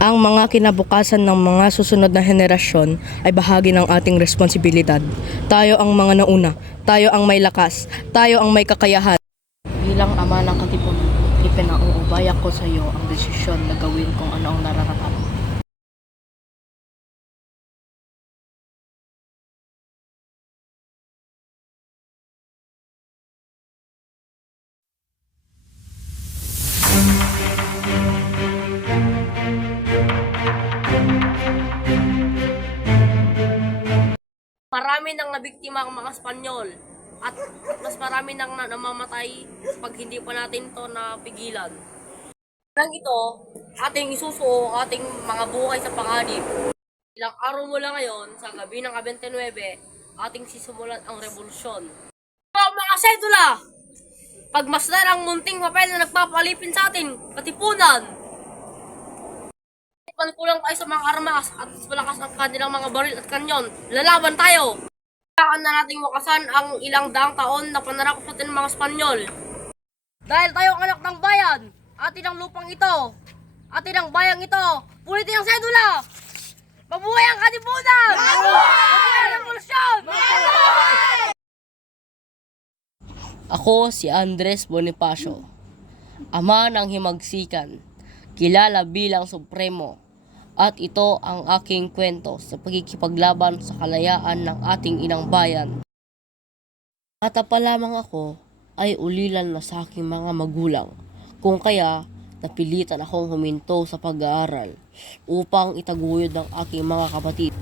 Ang mga kinabukasan ng mga susunod na henerasyon ay bahagi ng ating responsibilidad. Tayo ang mga nauna, tayo ang may lakas, tayo ang may kakayahan. Bilang ama ng Katipunan, ipinauubayak ko sa iyo ang desisyon na gawin kung ano ang nararapat. Marami nang nabiktima ang mga Espanyol at mas marami nang namamatay pag hindi pa natin to napigilan. Nang ito, ating isusuo ating mga buhay sa panganib. Ilang araw mula ngayon, sa gabi ng 29, ating sisimulan ang revolusyon. Mga sedula! Pagmasdan ang munting papel na nagpapalipin sa ating katipunan! Kulang tayo sa mga armas at malakas ang kanilang mga baril at kanyon. Lalaban tayo! Kailangan na nating wakasan ang ilang daang taon na panarakot natin ng mga Espanyol. Dahil tayo ang anak ng bayan, atin ang lupang ito, atin ang bayang ito, punitin ang sedula! Mabuhay ang katipunan! Mabuhay ang revolusyon! Ako si Andres Bonifacio, ama ng himagsikan, kilala bilang Supremo. At ito ang aking kwento sa pagkikipaglaban sa kalayaan ng ating inang bayan. Bata pa lamang ako ay ulilan na sa aking mga magulang, kung kaya napilitan akong huminto sa pag-aaral upang itaguyod ng aking mga kapatid.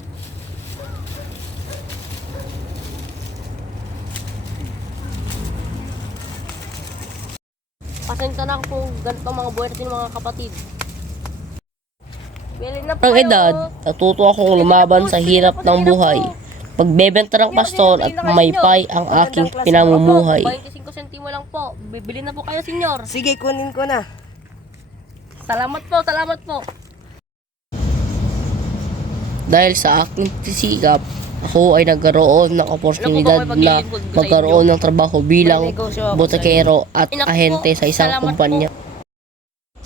Pasensya na kung ganito mga buhay natin mga kapatid. Ang edad, natuto akong lumaban sa hirap ng buhay. Pagbebenta ng paston at maypay ang aking pinamumuhay. 25 sentimo lang po. Bibili na po kayo, senyor. Sige, kunin ko na. Salamat po, salamat po. Dahil sa aking tisigap, ako ay nagkaroon ng oportunidad na magkaroon ng trabaho bilang botekero at ahente sa isang kumpanya.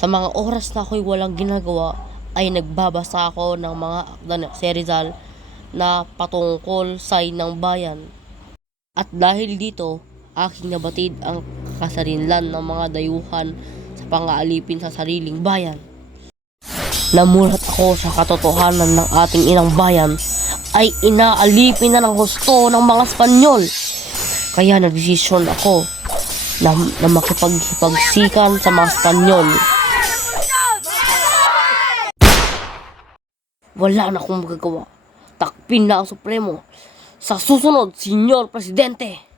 Sa mga oras na ako'y walang ginagawa, ay nagbabasa ako ng mga akda ni Rizal na patungkol sa inang bayan. At dahil dito, aking nabatid ang kasarinlan ng mga dayuhan sa pang-aalipin sa sariling bayan. Namulat ako sa katotohanan ng ating inang bayan ay inaalipin na ng husto ng mga Espanyol. Kaya nagdesisyon ako na makipaghipagsikan sa mga Espanyol. Wala na akong magagawa. Takpin na ang Supremo. Sa susunod, Senyor Presidente!